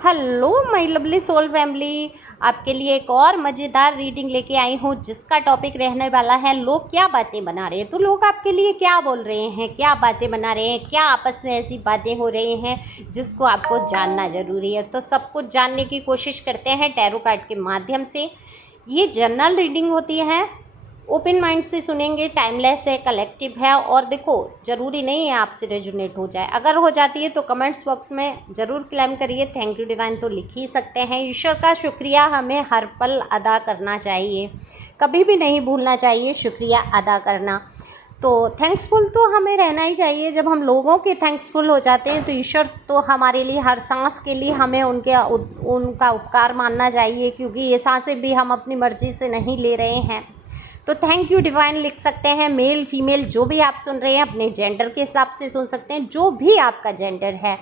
Hello my lovely soul family. आपके लिए एक और मज़ेदार रीडिंग लेके आई हूँ जिसका टॉपिक रहने वाला है लोग क्या बातें बना रहे हैं। तो लोग आपके लिए क्या बोल रहे हैं, क्या बातें बना रहे हैं, क्या आपस में ऐसी बातें हो रही हैं जिसको आपको जानना ज़रूरी है। तो सब कुछ जानने की कोशिश करते हैं टैरो कार्ड के माध्यम से। ये जनरल रीडिंग होती है, ओपन माइंड से सुनेंगे, टाइमलेस है, कलेक्टिव है। और देखो, ज़रूरी नहीं है आपसे रेजोनेट हो जाए, अगर हो जाती है तो कमेंट्स बॉक्स में ज़रूर क्लेम करिए, थैंक यू डिवाइन तो लिख ही सकते हैं। ईश्वर का शुक्रिया हमें हर पल अदा करना चाहिए, कभी भी नहीं भूलना चाहिए शुक्रिया अदा करना। तो थैंक्सफुल तो हमें रहना ही चाहिए। जब हम लोगों के थैंक्सफुल हो जाते हैं तो ईश्वर तो हमारे लिए हर सांस के लिए हमें उनका उपकार मानना चाहिए, क्योंकि ये सांसें भी हम अपनी मर्ज़ी से नहीं ले रहे हैं। तो थैंक यू डिवाइन लिख सकते हैं, मेल फीमेल जो भी आप सुन रहे हैं अपने जेंडर के हिसाब से सुन सकते हैं, जो भी आपका जेंडर है।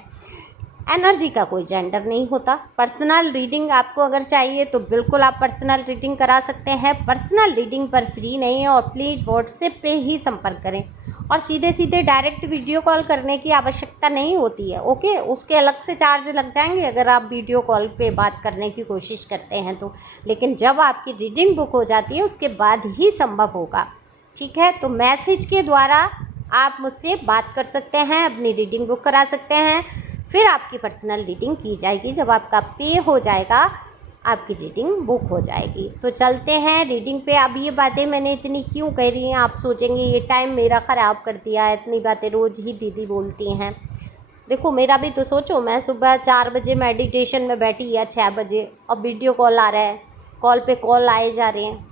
एनर्जी का कोई जेंडर नहीं होता। पर्सनल रीडिंग आपको अगर चाहिए तो बिल्कुल आप पर्सनल रीडिंग करा सकते हैं। पर्सनल रीडिंग पर फ्री नहीं है, और प्लीज़ व्हाट्सएप पे ही संपर्क करें, और सीधे सीधे डायरेक्ट वीडियो कॉल करने की आवश्यकता नहीं होती है। ओके, उसके अलग से चार्ज लग जाएंगे अगर आप वीडियो कॉल पे बात करने की कोशिश करते हैं तो। लेकिन जब आपकी रीडिंग बुक हो जाती है उसके बाद ही संभव होगा। ठीक है, तो मैसेज के द्वारा आप मुझसे बात कर सकते हैं, अपनी रीडिंग बुक करा सकते हैं, फिर आपकी पर्सनल रीडिंग की जाएगी। जब आपका पे हो जाएगा आपकी रीडिंग बुक हो जाएगी। तो चलते हैं रीडिंग पे। अब ये बातें मैंने इतनी क्यों कह रही हैं, आप सोचेंगे ये टाइम मेरा ख़राब कर दिया है, इतनी बातें रोज़ ही दीदी बोलती हैं। देखो, मेरा भी तो सोचो, मैं सुबह 4 बजे मेडिटेशन में बैठी या 6 बजे, अब वीडियो कॉल आ रहा है, कॉल पे कॉल आए जा रहे हैं।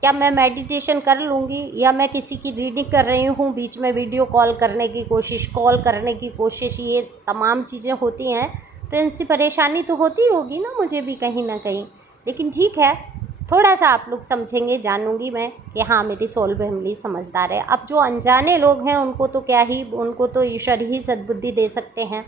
क्या मैं मेडिटेशन कर लूँगी, या मैं किसी की रीडिंग कर रही हूँ बीच में वीडियो कॉल करने की कोशिश, कॉल करने की कोशिश, ये तमाम चीज़ें होती हैं। तो इनसे परेशानी तो होती होगी ना मुझे भी कहीं ना कहीं। लेकिन ठीक है, थोड़ा सा आप लोग समझेंगे, जानूंगी मैं कि हाँ मेरी सोल फैमिली समझदार है। अब जो अनजाने लोग हैं उनको तो क्या ही, उनको तो ईश्वर ही सद्बुद्धि दे सकते हैं।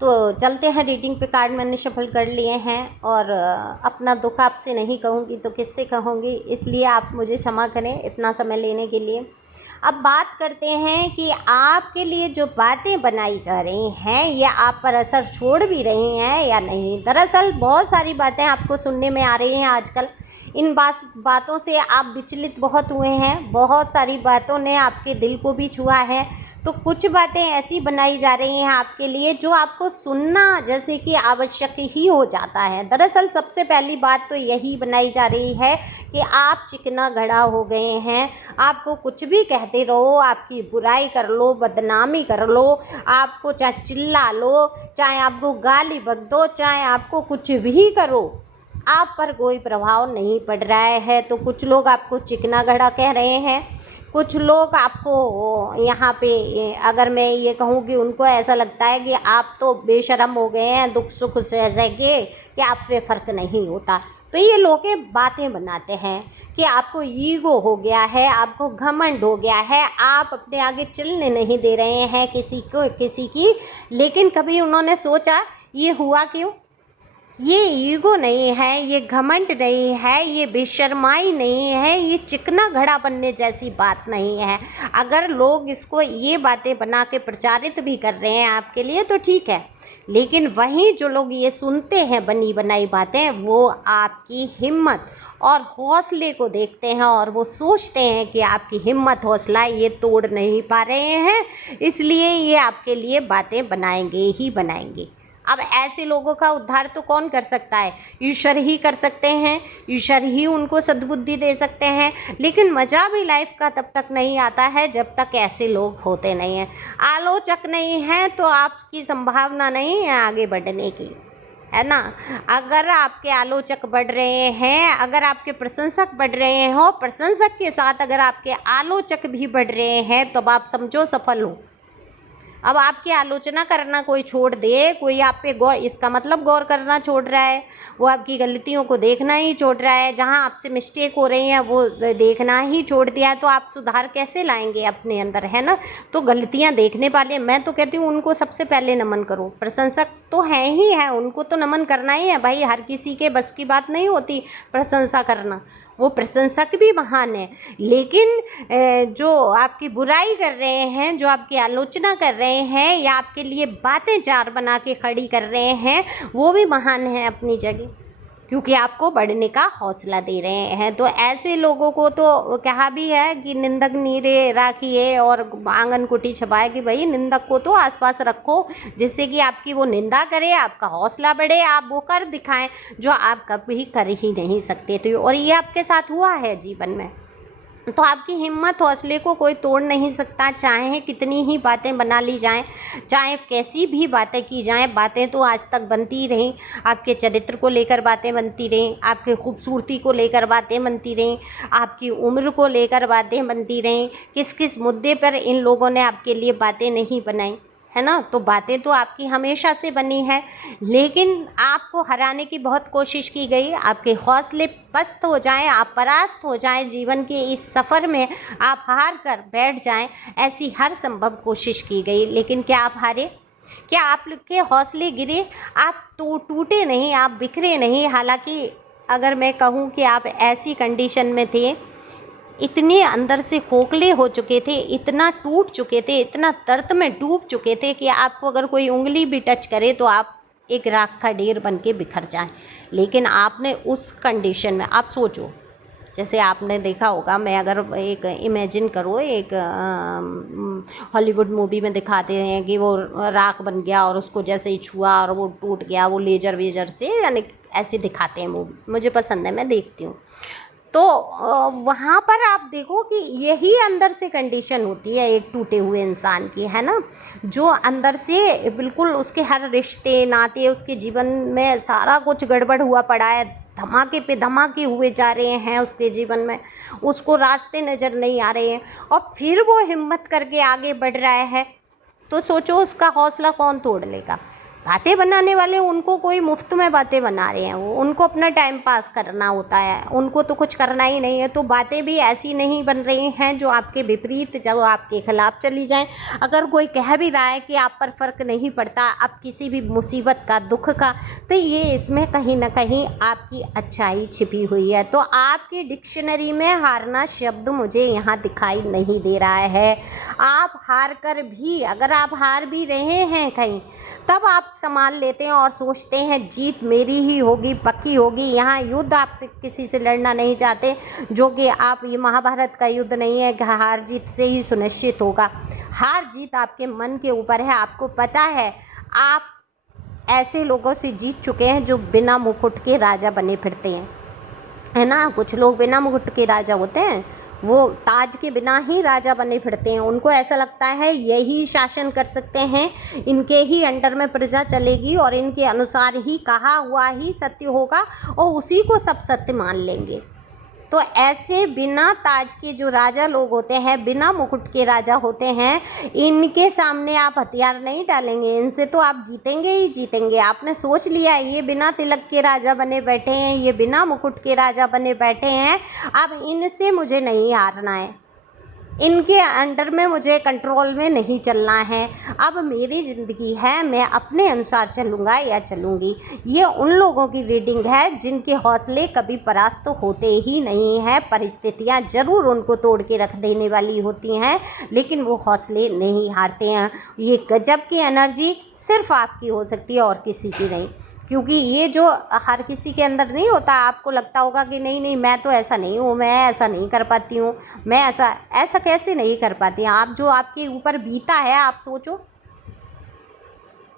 तो चलते हैं रीडिंग पे। कार्ड मैंने शफल कर लिए हैं, और अपना दुख आपसे नहीं कहूँगी तो किससे कहूँगी, इसलिए आप मुझे क्षमा करें इतना समय लेने के लिए। अब बात करते हैं कि आपके लिए जो बातें बनाई जा रही हैं ये आप पर असर छोड़ भी रही हैं या नहीं। दरअसल बहुत सारी बातें आपको सुनने में आ रही हैं आजकल। इन बातों से आप विचलित बहुत हुए हैं, बहुत सारी बातों ने आपके दिल को भी छुआ है। तो कुछ बातें ऐसी बनाई जा रही हैं आपके लिए जो आपको सुनना जैसे कि आवश्यक ही हो जाता है। दरअसल सबसे पहली बात तो यही बनाई जा रही है कि आप चिकना घड़ा हो गए हैं। आपको कुछ भी कहते रहो, आपकी बुराई कर लो, बदनामी कर लो, आपको चाहे चिल्ला लो, चाहे आपको गाली बक दो, चाहे आपको कुछ भी करो, आप पर कोई प्रभाव नहीं पड़ रहा है। तो कुछ लोग आपको चिकना घड़ा कह रहे हैं, कुछ लोग आपको यहाँ पे, अगर मैं ये कहूँ कि उनको ऐसा लगता है कि आप तो बेशर्म हो गए हैं दुख सुख से सह के, कि आप पे फ़र्क नहीं होता। तो ये लोग बातें बनाते हैं कि आपको ईगो हो गया है, आपको घमंड हो गया है, आप अपने आगे चलने नहीं दे रहे हैं किसी को किसी की। लेकिन कभी उन्होंने सोचा ये हुआ क्यों? ये ईगो नहीं है, ये घमंड नहीं है, ये बेशर्माई नहीं है, ये चिकना घड़ा बनने जैसी बात नहीं है। अगर लोग इसको ये बातें बना के प्रचारित भी कर रहे हैं आपके लिए तो ठीक है, लेकिन वहीं जो लोग ये सुनते हैं बनी बनाई बातें, वो आपकी हिम्मत और हौसले को देखते हैं, और वो सोचते हैं कि आपकी हिम्मत हौसला ये तोड़ नहीं पा रहे हैं, इसलिए ये आपके लिए बातें बनाएंगे ही बनाएंगे। अब ऐसे लोगों का उद्धार तो कौन कर सकता है? ईश्वर ही कर सकते हैं, ईश्वर ही उनको सद्बुद्धि दे सकते हैं। लेकिन मज़ा भी लाइफ का तब तक नहीं आता है जब तक ऐसे लोग होते नहीं हैं। आलोचक नहीं हैं तो आपकी संभावना नहीं है आगे बढ़ने की, है ना। अगर आपके आलोचक बढ़ रहे हैं, अगर आपके प्रशंसक बढ़ रहे हो, प्रशंसक के साथ अगर आपके आलोचक भी बढ़ रहे हैं, तो आप समझो सफल हो। अब आपकी आलोचना करना कोई छोड़ दे, कोई आप पे गौर, इसका मतलब गौर करना छोड़ रहा है, वो आपकी गलतियों को देखना ही छोड़ रहा है, जहाँ आपसे मिस्टेक हो रही है वो देखना ही छोड़ दिया है, तो आप सुधार कैसे लाएंगे अपने अंदर, है ना। तो गलतियाँ देखने वाले, मैं तो कहती हूँ उनको सबसे पहले नमन करो। प्रशंसक तो हैं ही हैं, उनको तो नमन करना ही है भाई, हर किसी के बस की बात नहीं होती प्रशंसा करना। वो प्रशंसक भी महान है, लेकिन जो आपकी बुराई कर रहे हैं, जो आपकी आलोचना कर रहे हैं या आपके लिए बातें चार बना के खड़ी कर रहे हैं, वो भी महान है अपनी जगह, क्योंकि आपको बढ़ने का हौसला दे रहे हैं। तो ऐसे लोगों को तो कहा भी है कि निंदक नीरे राखिए और आंगन कुटी छपाए, कि भाई निंदक को तो आसपास रखो, जिससे कि आपकी वो निंदा करे, आपका हौसला बढ़े, आप वो कर दिखाएं जो आप कभी कर ही नहीं सकते थे। और ये आपके साथ हुआ है जीवन में। तो आपकी हिम्मत हौसले को कोई तोड़ नहीं सकता, चाहे कितनी ही बातें बना ली जाएं, चाहे कैसी भी बातें की जाएं। बातें तो आज तक बनती ही रहीं, आपके चरित्र को लेकर बातें बनती रहीं, आपके खूबसूरती को लेकर बातें बनती रहीं, आपकी उम्र को लेकर बातें बनती रहीं। किस किस मुद्दे पर इन लोगों ने आपके लिए बातें नहीं बनाई, है ना। तो बातें तो आपकी हमेशा से बनी है, लेकिन आपको हराने की बहुत कोशिश की गई। आपके हौसले पस्त हो जाएं, आप परास्त हो जाएं, जीवन के इस सफ़र में आप हार कर बैठ जाएं, ऐसी हर संभव कोशिश की गई। लेकिन क्या आप हारे? क्या आपके हौसले गिरे? आप तो टूटे नहीं, आप बिखरे नहीं। हालांकि अगर मैं कहूँ कि आप ऐसी कंडीशन में थे, इतने अंदर से खोखले हो चुके थे, इतना टूट चुके थे, इतना दर्द में डूब चुके थे कि आपको अगर कोई उंगली भी टच करे तो आप एक राख का ढेर बन के बिखर जाएं। लेकिन आपने उस कंडीशन में, आप सोचो, जैसे आपने देखा होगा, मैं अगर एक इमेजिन करो, एक हॉलीवुड मूवी में दिखाते हैं कि वो राख बन गया और उसको जैसे ही छुआ और वो टूट गया, वो लेजर वेजर से, यानी ऐसे दिखाते हैं मूवी, मुझे पसंद है, मैं देखती हूँ। तो वहाँ पर आप देखो कि यही अंदर से कंडीशन होती है एक टूटे हुए इंसान की, है ना, जो अंदर से बिल्कुल उसके हर रिश्ते नाते, उसके जीवन में सारा कुछ गड़बड़ हुआ पड़ा है, धमाके पे धमाके हुए जा रहे हैं उसके जीवन में, उसको रास्ते नज़र नहीं आ रहे हैं, और फिर वो हिम्मत करके आगे बढ़ रहा है। तो सोचो उसका हौसला कौन तोड़ लेगा। बातें बनाने वाले, उनको कोई मुफ्त में बातें बना रहे हैं, वो उनको अपना टाइम पास करना होता है, उनको तो कुछ करना ही नहीं है। तो बातें भी ऐसी नहीं बन रही हैं जो आपके विपरीत, जो आपके खिलाफ चली जाएं। अगर कोई कह भी रहा है कि आप पर फ़र्क नहीं पड़ता आप किसी भी मुसीबत का, दुख का, तो ये इसमें कहीं ना कहीं आपकी अच्छाई छिपी हुई है। तो आपकी डिक्शनरी में हारना शब्द मुझे यहाँ दिखाई नहीं दे रहा है। आप हार कर भी, अगर आप हार भी रहे हैं कहीं, तब आप संभाल लेते हैं और सोचते हैं जीत मेरी ही होगी, पक्की होगी। यहाँ युद्ध आप से किसी से लड़ना नहीं चाहते, जो कि आप, ये महाभारत का युद्ध नहीं है कि हार जीत से ही सुनिश्चित होगा। हार जीत आपके मन के ऊपर है। आपको पता है, आप ऐसे लोगों से जीत चुके हैं जो बिना मुकुट के राजा बने फिरते हैं, है ना। कुछ लोग बिना मुकुट के राजा होते हैं, वो ताज के बिना ही राजा बने फिरते हैं। उनको ऐसा लगता है यही शासन कर सकते हैं, इनके ही अंडर में प्रजा चलेगी और इनके अनुसार ही कहा हुआ ही सत्य होगा और उसी को सब सत्य मान लेंगे। तो ऐसे बिना ताज के जो राजा लोग होते हैं, बिना मुकुट के राजा होते हैं, इनके सामने आप हथियार नहीं डालेंगे, इनसे तो आप जीतेंगे ही जीतेंगे। आपने सोच लिया है ये बिना तिलक के राजा बने बैठे हैं, ये बिना मुकुट के राजा बने बैठे हैं, अब इनसे मुझे नहीं हारना है, इनके अंडर में मुझे कंट्रोल में नहीं चलना है। अब मेरी ज़िंदगी है, मैं अपने अनुसार चलूँगा या चलूँगी। ये उन लोगों की रीडिंग है जिनके हौसले कभी परास्त होते ही नहीं हैं। परिस्थितियाँ ज़रूर उनको तोड़ के रख देने वाली होती हैं, लेकिन वो हौसले नहीं हारते हैं। ये गजब की एनर्जी सिर्फ आपकी हो सकती है और किसी की नहीं, क्योंकि ये जो हर किसी के अंदर नहीं होता। आपको लगता होगा कि नहीं नहीं, मैं तो ऐसा नहीं हूँ, मैं ऐसा नहीं कर पाती हूँ, मैं ऐसा कैसे नहीं कर पाती। आप जो आपके ऊपर बीता है, आप सोचो,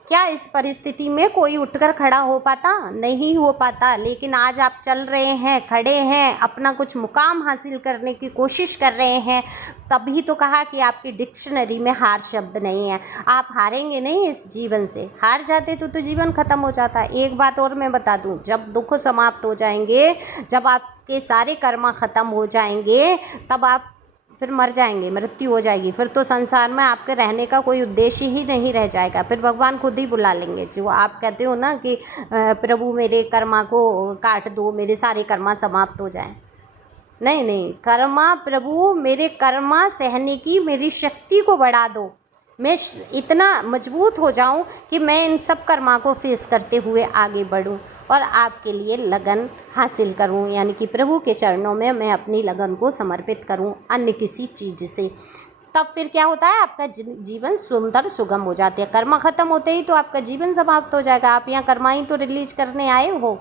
क्या इस परिस्थिति में कोई उठकर खड़ा हो पाता? नहीं हो पाता। लेकिन आज आप चल रहे हैं, खड़े हैं, अपना कुछ मुकाम हासिल करने की कोशिश कर रहे हैं। तभी तो कहा कि आपकी डिक्शनरी में हार शब्द नहीं है। आप हारेंगे नहीं इस जीवन से। हार जाते तो जीवन ख़त्म हो जाता। एक बात और मैं बता दूं, जब दुख समाप्त हो जाएंगे, जब आपके सारे कर्म ख़त्म हो जाएंगे, तब आप फिर मर जाएंगे, मृत्यु हो जाएगी। फिर तो संसार में आपके रहने का कोई उद्देश्य ही नहीं रह जाएगा। फिर भगवान खुद ही बुला लेंगे। जो आप कहते हो ना कि प्रभु मेरे कर्मा को काट दो, मेरे सारे कर्मा समाप्त हो जाएं। नहीं नहीं, कर्मा प्रभु मेरे कर्मा सहने की मेरी शक्ति को बढ़ा दो, मैं इतना मजबूत हो जाऊं कि मैं इन सब कर्मा को फेस करते हुए आगे बढ़ूं। और आपके लिए लगन हासिल करूं, यानी कि प्रभु के चरणों में मैं अपनी लगन को समर्पित करूं अन्य किसी चीज़ से। तब फिर क्या होता है, आपका जीवन सुंदर सुगम हो जाते हैं। कर्मा ख़त्म होते ही तो आपका जीवन समाप्त हो जाएगा। आप यहाँ कर्मा ही तो रिलीज करने आए हो,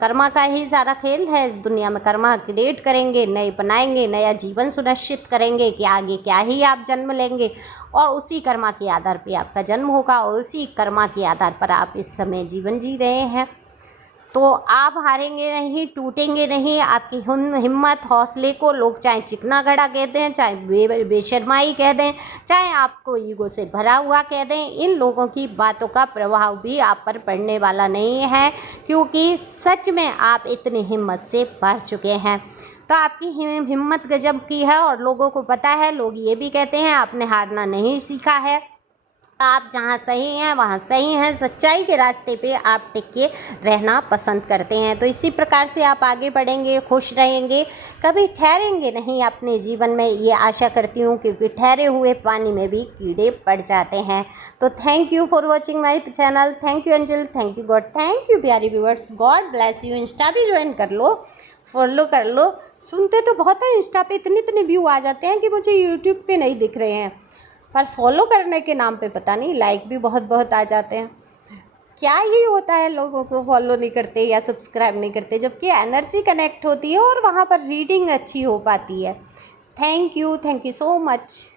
कर्मा का ही सारा खेल है इस दुनिया में। कर्मा क्रिएट करेंगे, नए बनाएंगे, नया जीवन सुनिश्चित करेंगे कि आगे क्या ही आप जन्म लेंगे, और उसी कर्मा के आधार पर आपका जन्म होगा और उसी कर्मा के आधार पर आप इस समय जीवन जी रहे हैं। तो आप हारेंगे नहीं, टूटेंगे नहीं। आपकी हिम्मत हौसले को लोग चाहे चिकना घड़ा कह दें, चाहे बेशर्माई कह दें, चाहे आपको ईगो से भरा हुआ कह दें, इन लोगों की बातों का प्रभाव भी आप पर पड़ने वाला नहीं है, क्योंकि सच में आप इतनी हिम्मत से बढ़ चुके हैं। तो आपकी हिम्मत गजब की है और लोगों को पता है। लोग ये भी कहते हैं आपने हारना नहीं सीखा है। आप जहाँ सही हैं वहाँ सही हैं, सच्चाई के रास्ते पे आप टिक के रहना पसंद करते हैं। तो इसी प्रकार से आप आगे बढ़ेंगे, खुश रहेंगे, कभी ठहरेंगे नहीं अपने जीवन में, ये आशा करती हूँ, क्योंकि ठहरे हुए पानी में भी कीड़े पड़ जाते हैं। तो thank you for watching my channel. Thank you Anjal, thank you God, thank you प्यारी viewers. God bless you. Insta भी ज्वाइन कर लो, फॉलो कर लो। सुनते तो बहुत है, इंस्टा पे इतने व्यू आ जाते हैं कि मुझे यूट्यूब पे नहीं दिख रहे हैं, पर फॉलो करने के नाम पे पता नहीं लाइक भी बहुत आ जाते हैं। क्या ही होता है, लोगों को फॉलो नहीं करते या सब्सक्राइब नहीं करते, जबकि एनर्जी कनेक्ट होती है और वहाँ पर रीडिंग अच्छी हो पाती है। Thank you so much.